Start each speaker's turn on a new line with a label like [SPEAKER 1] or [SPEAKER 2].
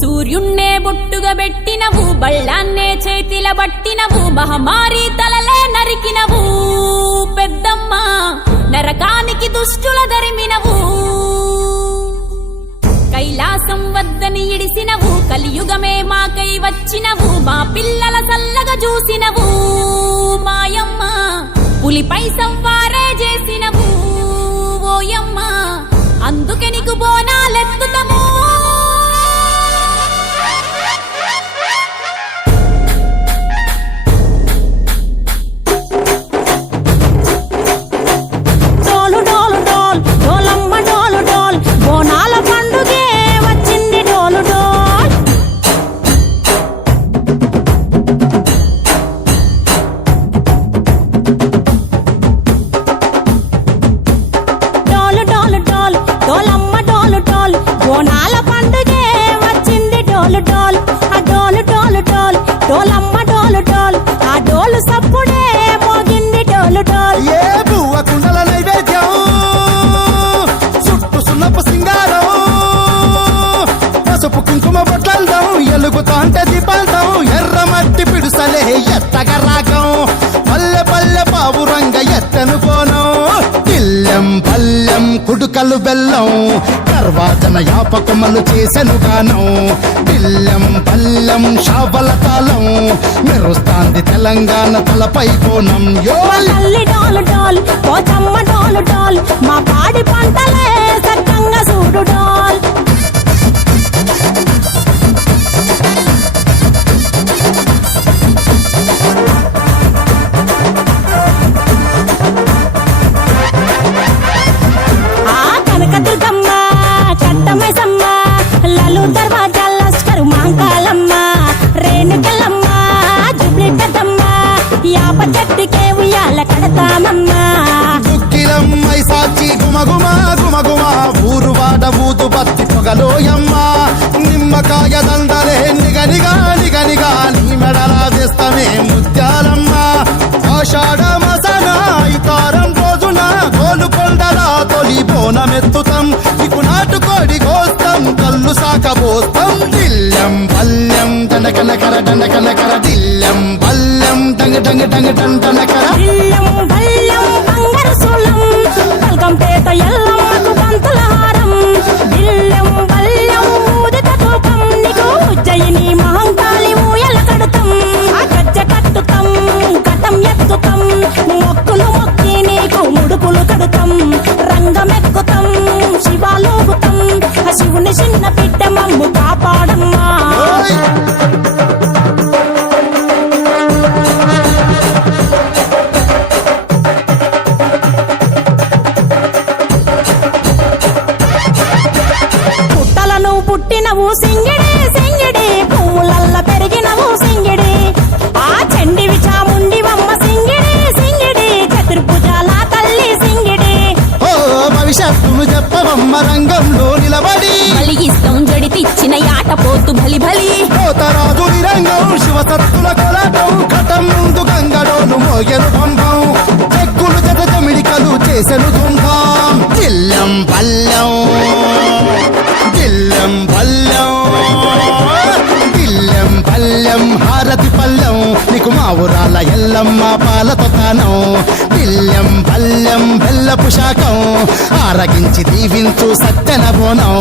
[SPEAKER 1] సూర్యుణ్ణే బొట్టుగా పెట్టినవు బళ్ళాన్నే చేతిల పట్టినవు మహమారి తలలే నరికినవు. పెద్దమ్మ నరకానికి దుష్టుల దరిమినవు. కైలాసం వద్దని ఇడిసినవు కలియుగమే మాకై వచ్చినవు మా పిల్లల చల్లగా చూసినవు. మాయమ్మ పులిపై సంవారే చేసినవు. ఓయమ్మ అందుకే
[SPEAKER 2] చుట్టు సింగారం. పసుపు కుంకుమ బొట్లందం ఎలుగుతాంటే దీపాంతం. ఎర్ర మట్టి పిడుసలే ఎత్తగ రాగం. పల్లె పల్లె పావురంగ ఎత్తను కోనం తిల్లెం పల్లెం కుడుకలు బెల్లం. తర్వాతన యాపకమలు చేసెను గానం. ఇల్లెం పల్లెం షావల తాళం. మెరుస్తాంది తెలంగాణ తలపై కోణం.
[SPEAKER 3] మా
[SPEAKER 2] యోల్
[SPEAKER 3] తల్లి డోలు డోల్ పోచమ్మ కట్టమైసమ్మ లలు దర్వాజా లస్కరు మాంకాలమ్మ రేణుకలమ్మ జుబ్లి పెద్దమ్మ యాప చెట్టుకే ఉయ్యాల కడతామమ్మ.
[SPEAKER 2] కళ్ళు సాకబోస్తాం దిల్లం పల్లెం దండకనకర దండకనకర దిల్లం పల్లెం డంగ డంగ డంగ కర.
[SPEAKER 3] దిల్లం బల్లం బంగారు సూలం బల్గం పేట ఎల్లమ్మకు పంతుల హారం పుట్టినవు సింగిడి సింగిడి. పువ్వులల్ల పెరిగినవు సింగిడి. ఆ చండివి చాముండివమ్మ సింగిడి సింగిడి. చతుర్భుజాల తల్లి సింగిడి.
[SPEAKER 2] ఓ భవిష్యత్తును చెప్పవమ్మ రంగంలో నిలబడి.
[SPEAKER 1] కలిగిస్తాం జడితిచ్చిన యాట పోతు బలి బలి
[SPEAKER 2] కోతరాజు రంగం శివసత్తుల కొలటం ఘటం ముందు గంగడోలు మోగెను పంపం చెక్కులు జత జమిడికలు చేసెను తుంభం దిల్లం పల్లెం నీకు మా ఊరాల ఎల్లమ్మ పాలతో తానం. దిల్లం పల్లెం బెల్లపు శాఖం. ఆరగించి దీవించు సత్యన బోనం.